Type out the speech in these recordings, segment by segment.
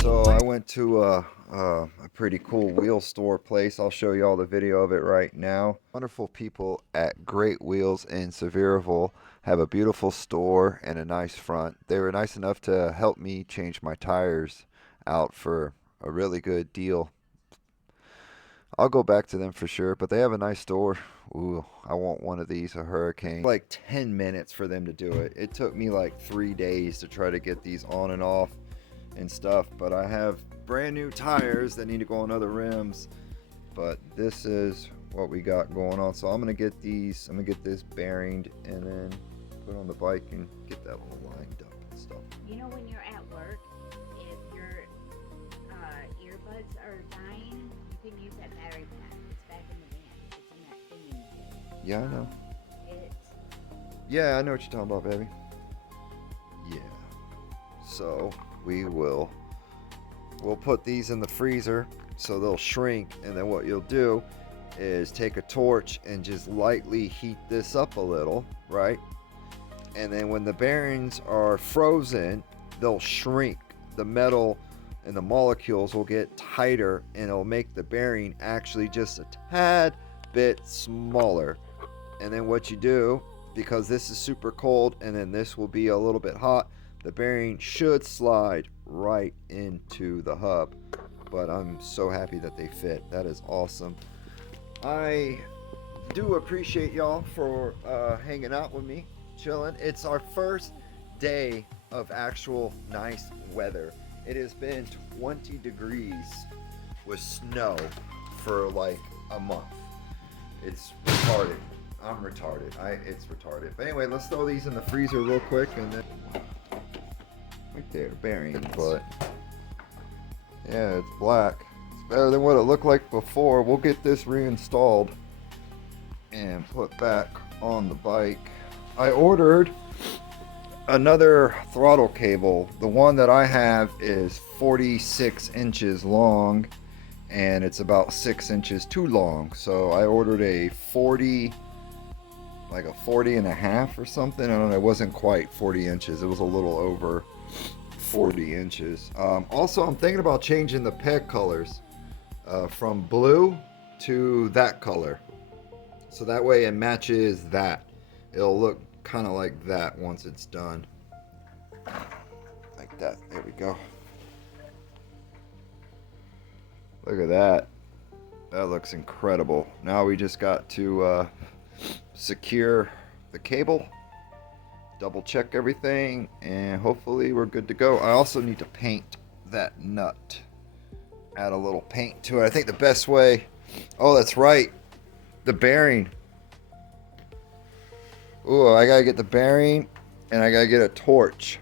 So I went to a pretty cool wheel store place. I'll show you all the video of it right now. Wonderful people at Great Wheels in Sevierville have a beautiful store and a nice front. They were nice enough to help me change my tires out for a really good deal. I'll go back to them for sure, but they have a nice store. Ooh, I want one of these, a Hurricane. Like 10 minutes for them to do it. It took me like 3 days to try to get these on and off and stuff, but I have brand new tires that need to go on other rims, but this is what we got going on. So I'm gonna get these, I'm gonna get this bearinged and then put on the bike and get that all lined up and stuff. You know, when you're at work, if your earbuds are dying, you can use that battery pack. It's back in the van. It's in that thingy kit. Yeah, I know. It's I know what you're talking about, baby. Yeah. So we'll put these in the freezer so they'll shrink, and then what you'll do is take a torch and just lightly heat this up a little, right? And then when the bearings are frozen, they'll shrink. The metal and the molecules will get tighter, and it'll make the bearing actually just a tad bit smaller. And then what you do, because this is super cold and then this will be a little bit hot, the bearing should slide right into the hub. But I'm so happy that they fit. That is awesome. I do appreciate y'all for hanging out with me, chilling. It's our first day of actual nice weather. It has been 20 degrees with snow for like a month. It's retarded. I'm retarded. It's retarded. But anyway, let's throw these in the freezer real quick, and then right there, bearing. But yeah, it's black. It's better than what it looked like before. We'll get this reinstalled and put back on the bike. I ordered another throttle cable. The one that I have is 46 inches long, and it's about 6 inches too long. So I ordered a 40, like a 40 and a half or something. I don't know, it wasn't quite 40 inches. It was a little over 40 inches. Also, I'm thinking about changing the peg colors from blue to that color. So that way it matches that. It'll look kind of like that once it's done. Like that. There we go. Look at that. That looks incredible. Now we just got to secure the cable, double check everything, and hopefully we're good to go. I also need to paint that nut. Add a little paint to it. I think the best way, oh, that's right, the bearing. Ooh, I gotta get the bearing, and I gotta get a torch.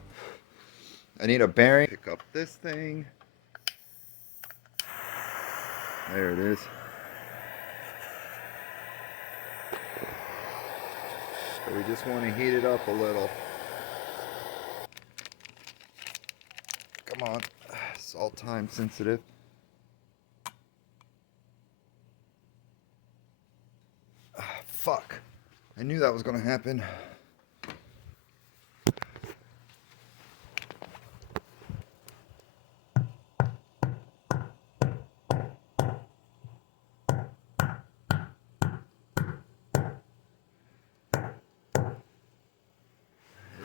I need a bearing. Pick up this thing. There it is. So we just want to heat it up a little. Come on. It's all time sensitive. Fuck. I knew that was going to happen.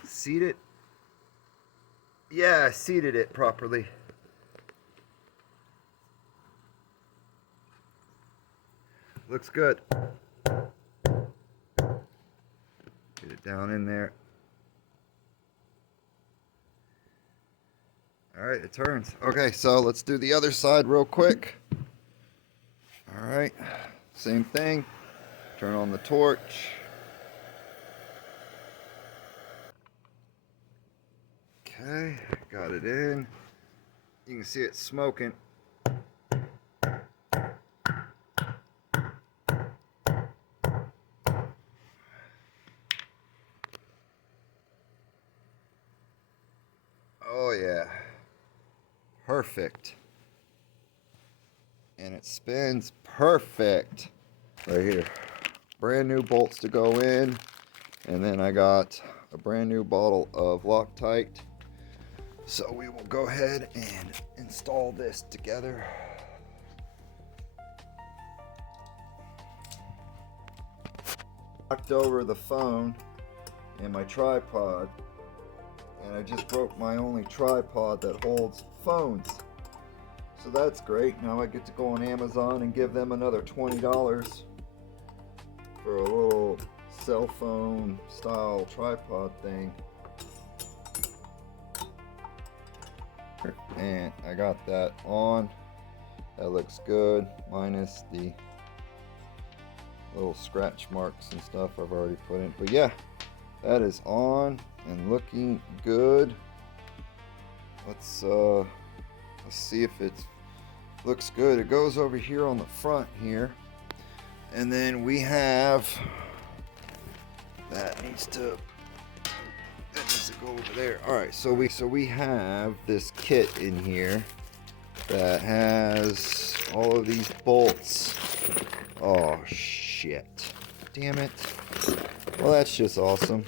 Seated? Yeah, I seated it properly. Looks good. Get it down in there. Alright, it turns. Okay, so let's do the other side real quick. Alright, same thing. Turn on the torch. Okay, got it in. You can see it smoking. Oh yeah, perfect. And it spins perfect. Right here. Brand new bolts to go in. And then I got a brand new bottle of Loctite. So we will go ahead and install this together. Knocked over the phone and my tripod, and I just broke my only tripod that holds phones. So that's great. Now I get to go on Amazon and give them another $20 for a little cell phone style tripod thing. And I got that on. That looks good, minus the little scratch marks and stuff I've already put in. But yeah, that is on and looking good. Let's see if it looks good. It goes over here on the front here, and then we have that needs to go over there. All right, so we have this kit in here that has all of these bolts. Oh shit, damn it. Well, that's just awesome.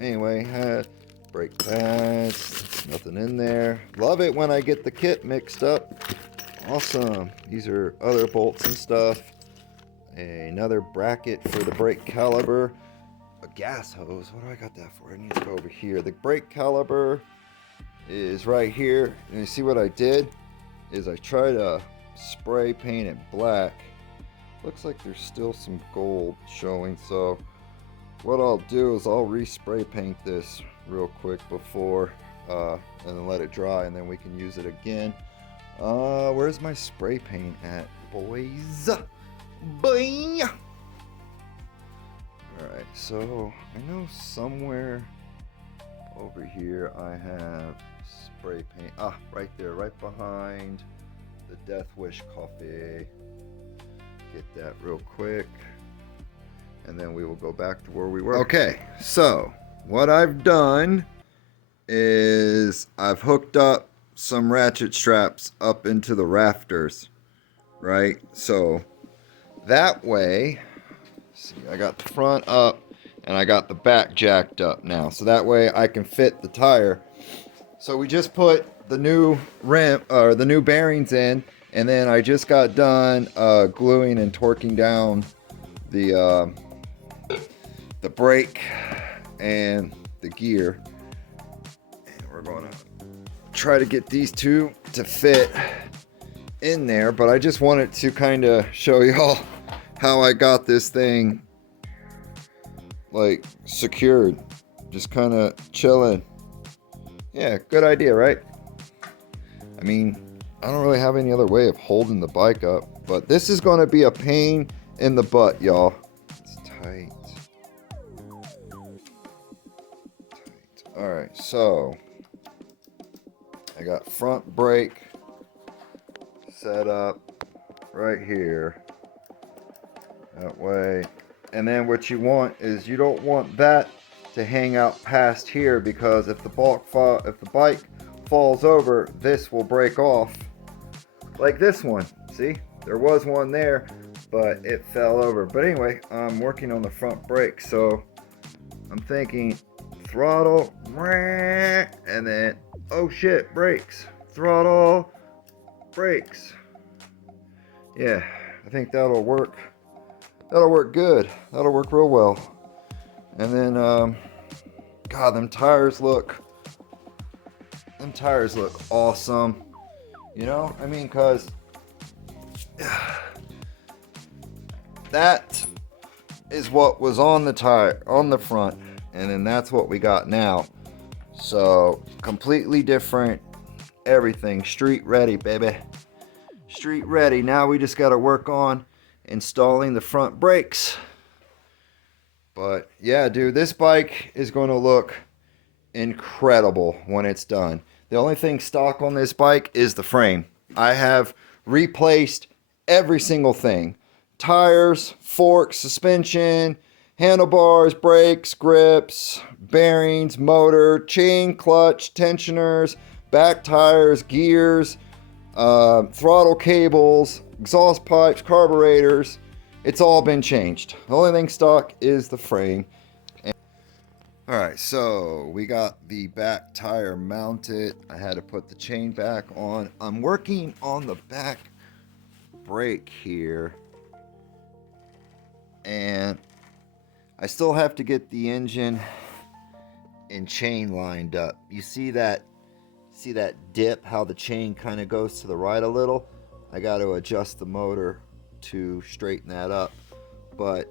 Anyway, had brake pads, nothing in there. Love it when I get the kit mixed up. Awesome. These are other bolts and stuff. Another bracket for the brake caliper. A gas hose. What do I got that for? I need to go over here. The brake caliper is right here. And you see what I did is I tried to spray paint it black. Looks like there's still some gold showing, so what I'll do is I'll respray paint this real quick before and then let it dry, and then we can use it again. Where's my spray paint at, boys? Boy! Alright, so I know somewhere over here I have spray paint. Ah, right there, right behind the Death Wish coffee. Get that real quick, and then we will go back to where we were. Okay, so what I've done is I've hooked up some ratchet straps up into the rafters, right? So that way, see, I got the front up and I got the back jacked up now, so that way I can fit the tire. So we just put the new rim or the new bearings in, and then I just got done gluing and torquing down the brake and the gear. And we're going to try to get these two to fit in there, but I just wanted to kind of show y'all how I got this thing like secured. Just kind of chilling. Yeah, good idea, right? I mean, I don't really have any other way of holding the bike up, but this is going to be a pain in the butt, y'all. It's tight. All right, so I got front brake set up right here. That way. And then what you want is you don't want that to hang out past here, because if the bike falls over, this will break off. Like this one, see? There was one there, but it fell over. But anyway, I'm working on the front brake, so I'm thinking throttle, and then, oh shit, brakes. Throttle, brakes. Yeah, I think that'll work. That'll work good. That'll work real well. And then, God, them tires look awesome. You know, I mean, cause that is what was on the tire, on the front, and then that's what we got now. So completely different, everything, street ready, baby. Street ready. Now we just got to work on installing the front brakes. But yeah, dude, this bike is going to look incredible when it's done. The only thing stock on this bike is the frame. I have replaced every single thing. Tires, forks, suspension, handlebars, brakes, grips, bearings, motor, chain, clutch, tensioners, back tires, gears, throttle cables, exhaust pipes, carburetors. It's all been changed. The only thing stock is the frame. Alright, so we got the back tire mounted. I had to put the chain back on. I'm working on the back brake here. And I still have to get the engine and chain lined up. You see that dip, how the chain kind of goes to the right a little? I got to adjust the motor to straighten that up. But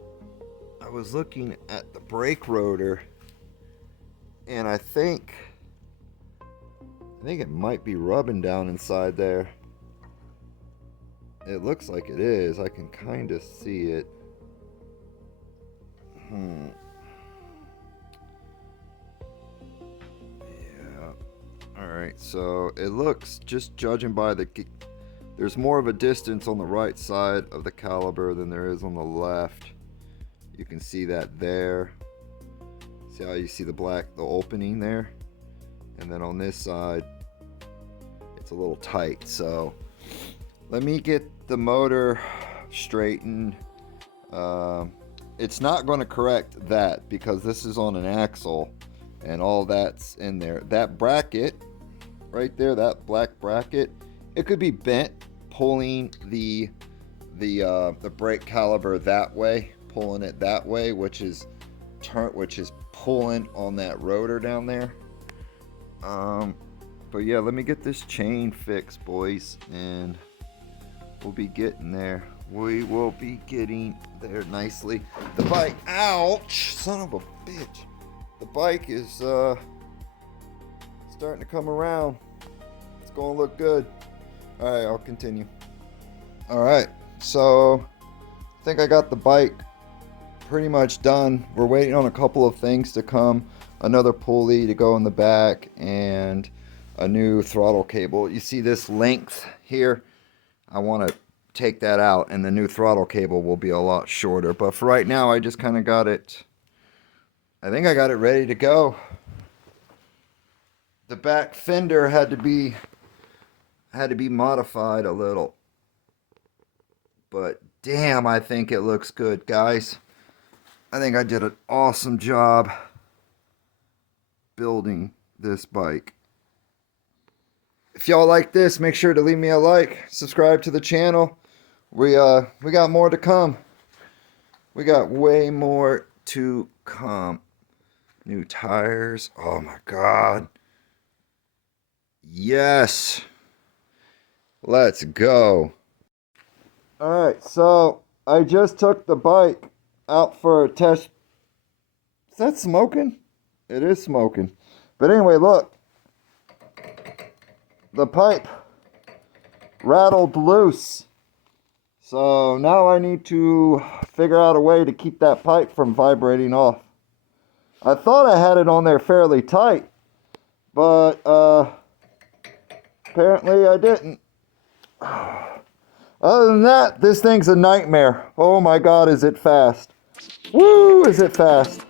I was looking at the brake rotor, and I think it might be rubbing down inside there. It looks like it is. I can kind of see it. Yeah. Alright, so it looks, just judging by there's more of a distance on the right side of the caliper than there is on the left. You can see that there. See how you see the opening there? And then on this side, it's a little tight. So let me get the motor straightened. It's not going to correct that because this is on an axle and all that's in there. That bracket right there, that black bracket, it could be bent pulling the brake caliper that way, pulling it that way, which is pulling on that rotor down there. But yeah, let me get this chain fixed, boys, and we'll be getting there. We will be getting there nicely. The bike, ouch, son of a bitch. The bike is starting to come around. It's gonna look good. All right, I'll continue. All right, so I think I got the bike pretty much done. We're waiting on a couple of things to come. Another pulley to go in the back and a new throttle cable. You see this length here? I want to take that out and the new throttle cable will be a lot shorter. But for right now, I just kind of got it. I think I got it ready to go. The back fender had to be modified a little. But damn, I think it looks good, guys. I think I did an awesome job building this bike. If y'all like this, make sure to leave me a like, subscribe to the channel. We got more to come. We got way more to come. New tires. Oh my God. Yes. Let's go. All right, so I just took the bike out for a test. Is that smoking? It is smoking. But anyway, look. The pipe rattled loose. So now I need to figure out a way to keep that pipe from vibrating off. I thought I had it on there fairly tight, but apparently I didn't. Other than that, this thing's a nightmare. Oh my God, is it fast. Woo, is it fast.